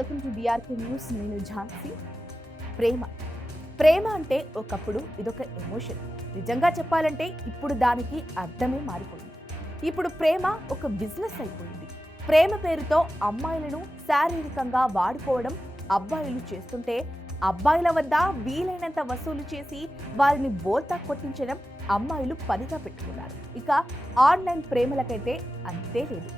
Welcome to BRK news. నేను ఝాన్సీ. ప్రేమ ప్రేమ అంటే ఒకప్పుడు ఇదొక ఎమోషన్. నిజంగా చెప్పాలంటే ఇప్పుడు దానికి అర్థమే మారిపోయింది. ఇప్పుడు ప్రేమ ఒక బిజినెస్ అయిపోయింది. ప్రేమ పేరుతో అమ్మాయిలను శారీరకంగా వాడుకోవడం అబ్బాయిలు చేస్తుంటే, అబ్బాయిల వద్ద వీలైనంత వసూలు చేసి వారిని బోల్తా కొట్టించడం అమ్మాయిలు పనిగా పెట్టుకున్నారు. ఇక ఆన్లైన్ ప్రేమలకైతే అంతే లేదు.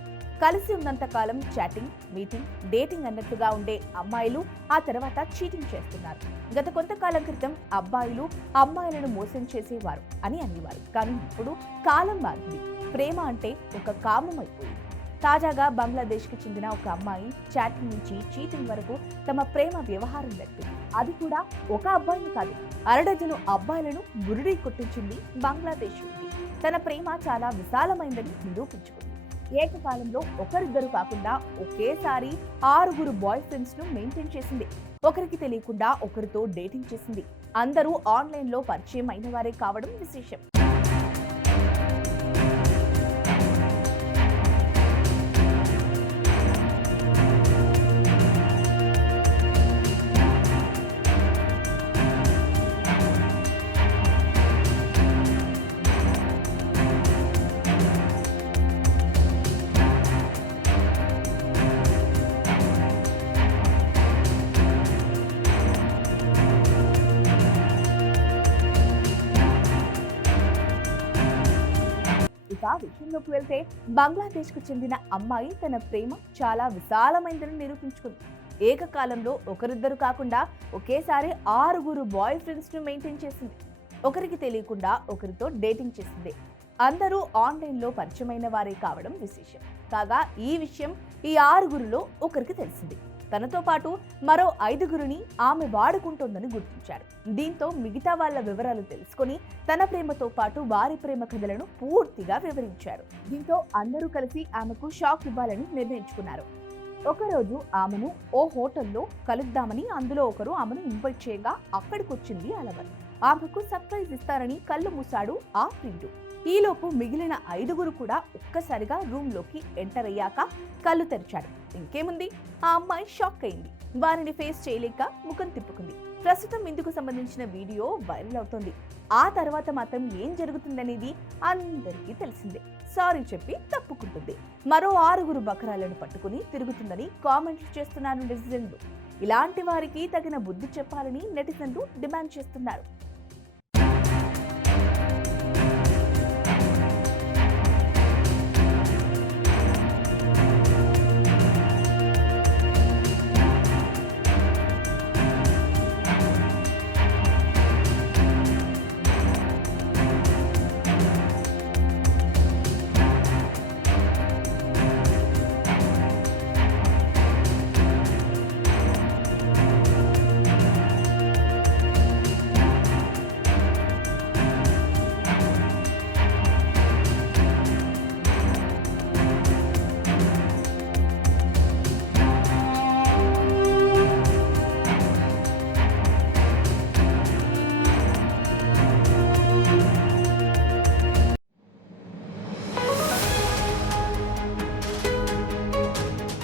కలిసి ఉన్నంత కాలం చాటింగ్, మీటింగ్, డేటింగ్ అన్నట్టుగా ఉండే అమ్మాయిలు ఆ తర్వాత చీటింగ్ చేస్తున్నారు. గత కొంతకాలం క్రితం అబ్బాయిలు అమ్మాయిలను మోసం చేసేవారు అని అనేవారు. కానీ ఇప్పుడు కాలం మారింది. ప్రేమ అంటే ఒక కామం అయిపోయింది. తాజాగా బంగ్లాదేశ్కి చెందిన ఒక అమ్మాయి చాటింగ్ నుంచి చీటింగ్ వరకు తమ ప్రేమ వ్యవహారం నడిపింది. అది కూడా ఒక అబ్బాయిని కాదు, అరడజను అబ్బాయిలను బురిడీ కొట్టించింది బంగ్లాదేశ్. తన ప్రేమ చాలా విశాలమైందని నిరూపించుకుంది. ఏకకాలంలో ఒకరిద్దరు కాకుండా ఒకేసారి 6 బాయ్ ఫ్రెండ్స్ ను మెయింటైన్ చేసింది. ఒకరికి తెలియకుండా ఒకరితో డేటింగ్ చేసింది. అందరూ ఆన్లైన్ లో పరిచయం అయిన వారే కావడం విశేషం. విషయంలోకి వెళ్తే, బంగ్లాదేశ్ కు చెందిన అమ్మాయి తన ప్రేమ చాలా విశాలమైందని నిరూపించుకుంది. ఏకకాలంలో ఒకరిద్దరు కాకుండా ఒకేసారి 6 బాయ్ ఫ్రెండ్స్ ను మెయింటైన్ చేసింది. ఒకరికి తెలియకుండా ఒకరితో డేటింగ్ చేసింది. అందరూ ఆన్లైన్ లో పరిచయమైన వారే కావడం విశేషం. కాగా ఈ విషయం ఈ 6లో ఒకరికి తెలిసింది. తనతో పాటు మరో 5 ఆమె వాడుకుంటోందని గుర్తించాడు. దీంతో మిగతా వాళ్ళ వివరాలు తెలుసుకొని తన ప్రేమతో పాటు వారి ప్రేమ కథలను పూర్తిగా వివరించారు. దీంతో అందరూ కలిసి ఆమెకు షాక్ ఇవ్వాలని నిర్ణయించుకున్నారు. ఒకరోజు ఆమెను ఓ హోటల్లో కలుద్దామని అందులో ఒకరు ఆమెను ఇన్వైట్ చేయగా అక్కడికి వచ్చింది అలవర్. ఆమెకు సర్ప్రైజ్ ఇస్తారని కళ్ళు మూసాడు ఆ ప్రియుడు. ఈలోపు మిగిలిన 5 కూడా ఒక్కసారిగా రూమ్ లోకి ఎంటర్ అయ్యాక కళ్ళు తెరిచాడు. ఇంకేముంది, ఆ అమ్మాయి షాక్ అయింది. వారిని ఫేస్ చేయలేక ముఖం తిప్పుకుంది. ప్రస్తుతం ఇందుకు సంబంధించిన వీడియో వైరల్ అవుతోంది. ఆ తర్వాత మాత్రం ఏం జరుగుతుందనేది అందరికీ తెలిసిందే. సారీ చెప్పి తప్పుకుంటుంది. మరో 6 బకరాలను పట్టుకుని తిరుగుతుందని కామెంట్లు చేస్తున్నారు నెటిజన్లు. ఇలాంటి వారికి తగిన బుద్ధి చెప్పాలని నెటిజన్లు డిమాండ్ చేస్తున్నారు.